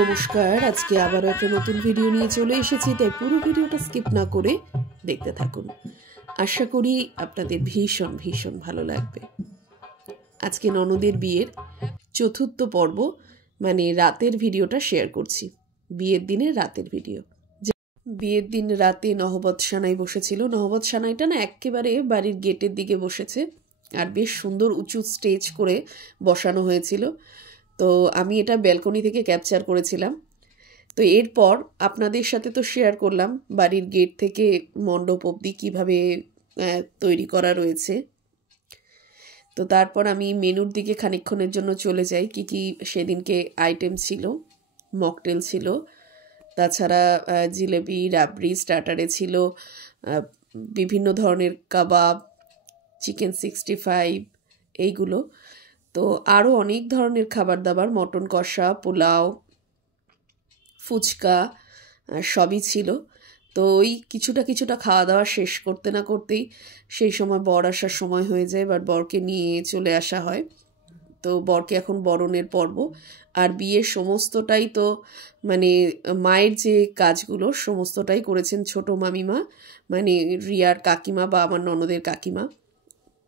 নমস্কার, আজকে আবারও একটা নতুন ভিডিও নিয়ে চলে এসেছি, তাই পুরো ভিডিওটা স্কিপ না করে দেখতে থাকুন। আশা করি আপনাদের ভীষণ ভীষণ ভালো লাগবে। আজকে ননদের বিয়ের চতুর্থ পর্ব, মানে রাতের ভিডিওটা শেয়ার করছি। বিয়ের দিনের রাতের ভিডিও। বিয়ের দিন রাতে নহবত সানাই বসেছিল। নহবত সানাইটা না একেবারে বাড়ির গেটের দিকে বসেছে, আর বেশ সুন্দর উঁচু স্টেজ করে বসানো হয়েছিল। তো আমি এটা ব্যালকনি থেকে ক্যাপচার করেছিলাম। তো এরপর আপনাদের সাথে তো শেয়ার করলাম বাড়ির গেট থেকে মণ্ডপ অবধি কীভাবে তৈরি করা রয়েছে। তো তারপর আমি মেনুর দিকে খানিকক্ষণের জন্য চলে যাই। কি কি সেদিনকে আইটেম ছিল। মকটেল ছিল, তাছাড়া জিলেবি, রাবড়ি, স্টার্টারে ছিল বিভিন্ন ধরনের কাবাব, চিকেন 65 এইগুলো। তো আরও অনেক ধরনের খাবার দাবার, মটন কষা, পোলাও, ফুচকা সবই ছিল। তো ওই কিছুটা খাওয়া দাওয়া শেষ করতে না করতেই সেই সময় বর আসার সময় হয়ে যায়, এবার বরকে নিয়ে চলে আসা হয়। তো বরকে এখন বরণের পর্ব, আর বিয়ের সমস্তটাই তো মানে মায়ের যে কাজগুলো সমস্তটাই করেছেন ছোট মামিমা, মানে রিয়ার কাকিমা বা আমার ননদের কাকিমা।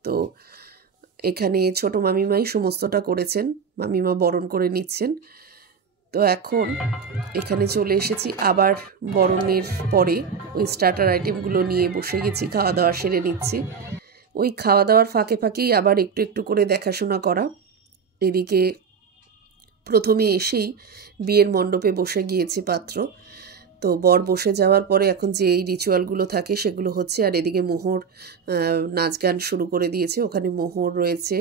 তো এখানে ছোট মামিমাই সমস্তটা করেছেন, মামিমা বরণ করে নিচ্ছেন। তো এখন এখানে চলে এসেছি আবার বরণের পরে ওই স্টার্টার আইটেমগুলো নিয়ে বসে গেছি, খাওয়া দাওয়া সেরে নিচ্ছি। ওই খাওয়া দাওয়ার ফাঁকে ফাঁকেই আবার একটু একটু করে দেখাশোনা করা। এদিকে প্রথমে এসেই বিয়ের মণ্ডপে বসে গিয়েছে পাত্র। তো বর বসে যাওয়ার পরে এখন যে এই রিচুয়ালগুলো থাকে সেগুলো হচ্ছে, আর এদিকে মোহর নাচ গান শুরু করে দিয়েছে। ওখানে মোহর রয়েছে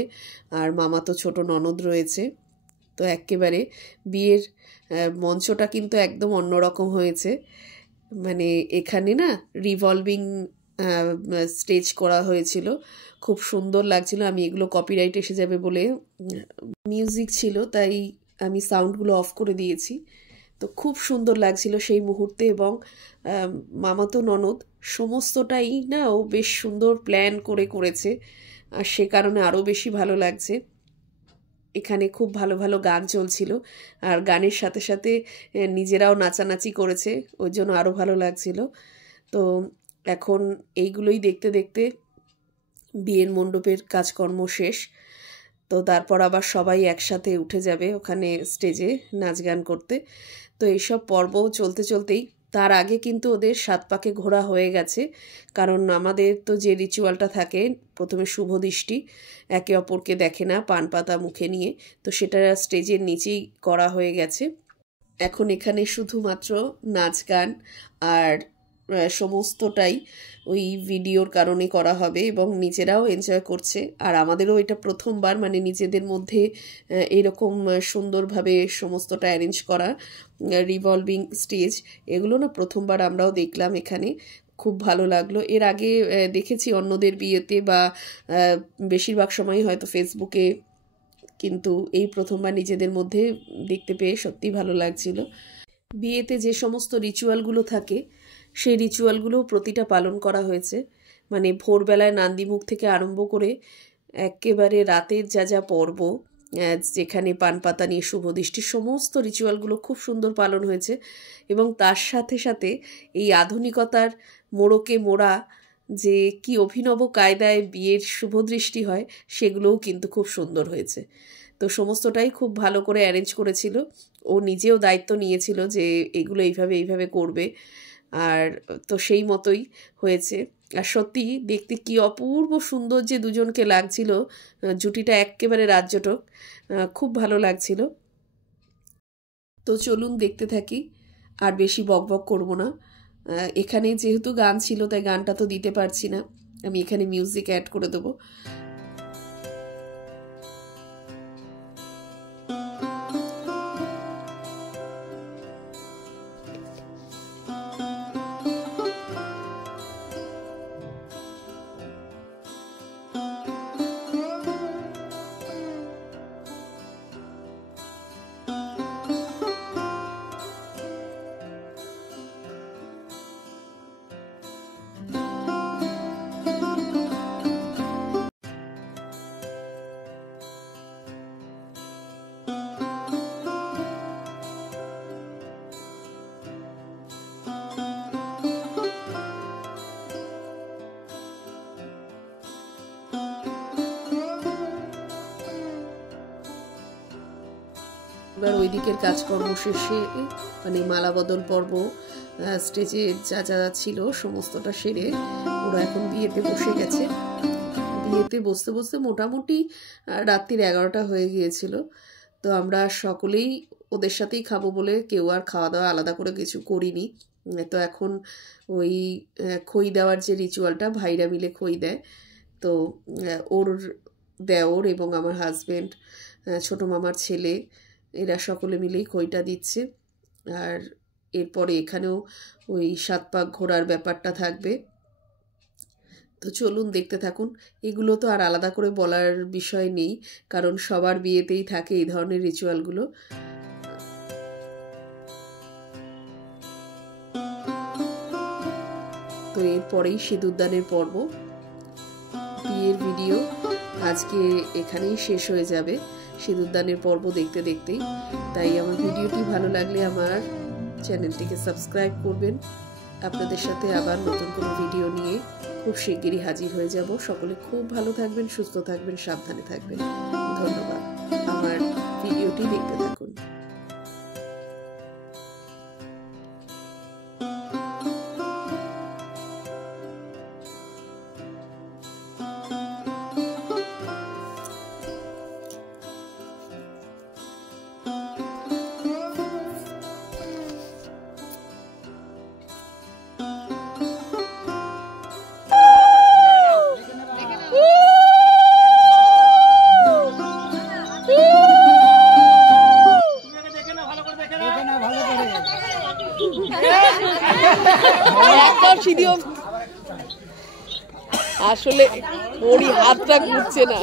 আর মামাতো ছোট ননদ রয়েছে। তো একেবারে বিয়ের মঞ্চটা কিন্তু একদম অন্যরকম হয়েছে। মানে এখানে না রিভলভিং স্টেজ করা হয়েছিল, খুব সুন্দর লাগছিল। আমি এগুলো কপিরাইট এসে যাবে বলে মিউজিক ছিল, তাই আমি সাউন্ডগুলো অফ করে দিয়েছি। তো খুব সুন্দর লাগছিল সেই মুহূর্তে, এবং মামাতো ননদ সমস্তটাই না ও বেশ সুন্দর প্ল্যান করে করেছে, আর সে কারণে আরও বেশি ভালো লাগছে। এখানে খুব ভালো ভালো গান চলছিল, আর গানের সাথে সাথে নিজেরাও নাচানাচি করেছে, ওই জন্য আরও ভালো লাগছিল। তো এখন এইগুলোই দেখতে দেখতে বিয়ের মণ্ডপের কাজকর্ম শেষ। তো তারপর আবার সবাই একসাথে উঠে যাবে ওখানে স্টেজে নাচ গান করতে। তো এইসব পর্ব চলতে চলতেই তার আগে কিন্তু ওদের 7 পাকে ঘোরা হয়ে গেছে, কারণ আমাদের তো যে রিচুয়ালটা থাকে প্রথমে শুভ দৃষ্টি, একে অপরকে দেখে না পান পাতা মুখে নিয়ে, তো সেটা স্টেজের নিচেই করা হয়ে গেছে। এখন এখানে শুধুমাত্র নাচ গান আর সমস্তটাই ওই ভিডিওর কারণে করা হবে, এবং নিজেরাও এনজয় করছে। আর আমাদেরও এটা প্রথমবার, মানে নিজেদের মধ্যে এরকম সুন্দরভাবে সমস্তটা অ্যারেঞ্জ করা রিভলভিং স্টেজ, এগুলো না প্রথমবার আমরাও দেখলাম এখানে। খুব ভালো লাগলো। এর আগে দেখেছি অন্যদের বিয়েতে বা বেশিরভাগ সময় হয়তো ফেসবুকে, কিন্তু এই প্রথমবার নিজেদের মধ্যে দেখতে পেয়ে সত্যি ভালো লাগছিল। বিয়েতে যে সমস্ত রিচুয়ালগুলো থাকে সেই রিচুয়ালগুলো প্রতিটা পালন করা হয়েছে। মানে ভোরবেলায় নান্দিমুখ থেকে আরম্ভ করে একেবারে রাতের যা যা পর্ব, যেখানে পান পাতা নিয়ে শুভ দৃষ্টি, সমস্ত রিচুয়ালগুলো খুব সুন্দর পালন হয়েছে। এবং তার সাথে সাথে এই আধুনিকতার মোড়কে মোড়া যে কি অভিনব কায়দায় বিয়ের শুভ দৃষ্টি হয় সেগুলোও কিন্তু খুব সুন্দর হয়েছে। তো সমস্তটাই খুব ভালো করে অ্যারেঞ্জ করেছিল। ও নিজেও দায়িত্ব নিয়েছিল যে এগুলো এইভাবে করবে, আর তো সেই মতোই হয়েছে। আর সত্যি দেখতে কি অপূর্ব সুন্দর যে দুজনকে লাগছিল, জুটিটা একেবারে রাজ্যটক, খুব ভালো লাগছিল। তো চলুন দেখতে থাকি, আর বেশি বকবক করব না। এখানে যেহেতু গান ছিল তাই গানটা তো দিতে পারছি না, আমি এখানে মিউজিক অ্যাড করে দেবো। এবার ওই দিকের কাজকর্ম শেষে মানে মালা বদল পর্ব, স্টেজে যা যা ছিল সমস্তটা সেরে ওরা এখন বিয়েতে বসে গেছে। বিয়েতে বসতে বসতে মোটামুটি রাত্রির 11টা হয়ে গিয়েছিল। তো আমরা সকলেই ওদের সাথেই খাবো বলে কেউ আর খাওয়া দাওয়া আলাদা করে কিছু করিনি। তো এখন ওই খই দেওয়ার যে রিচুয়ালটা, ভাইরা মিলে খই দেয়। তো ওর দেওর এবং আমার হাজব্যান্ড, ছোটো মামার ছেলে, এরা সকলে মিলেই খইটা দিচ্ছে। আর এরপরে এখানেও ওই 7 পাক ঘোরার ব্যাপারটা থাকবে। তো চলুন দেখতে থাকুন। এগুলো তো আর আলাদা করে বলার বিষয় নেই, কারণ সবার বিয়েতেই থাকে এই ধরনের রিচুয়ালগুলো। তো এরপরেই সিঁদুরদানের পর্ব। বিয়ের ভিডিও আজকে এখানেই শেষ হয়ে যাবে সিঁদুরদানের পর্ব দেখতে দেখতেই। তাই আমার ভিডিওটি ভালো লাগলে আমার চ্যানেলটিকে সাবস্ক্রাইব করবেন। আপনাদের সাথে আবার নতুন কোনো ভিডিও নিয়ে খুব শিগগিরই হাজির হয়ে যাব। সকলে খুব ভালো থাকবেন, সুস্থ থাকবেন, সাবধানে থাকবেন। ধন্যবাদ। আমার ভিডিওটি দেখতে থাকুন। আসলে ওরই হাতটা ঘুরছে না।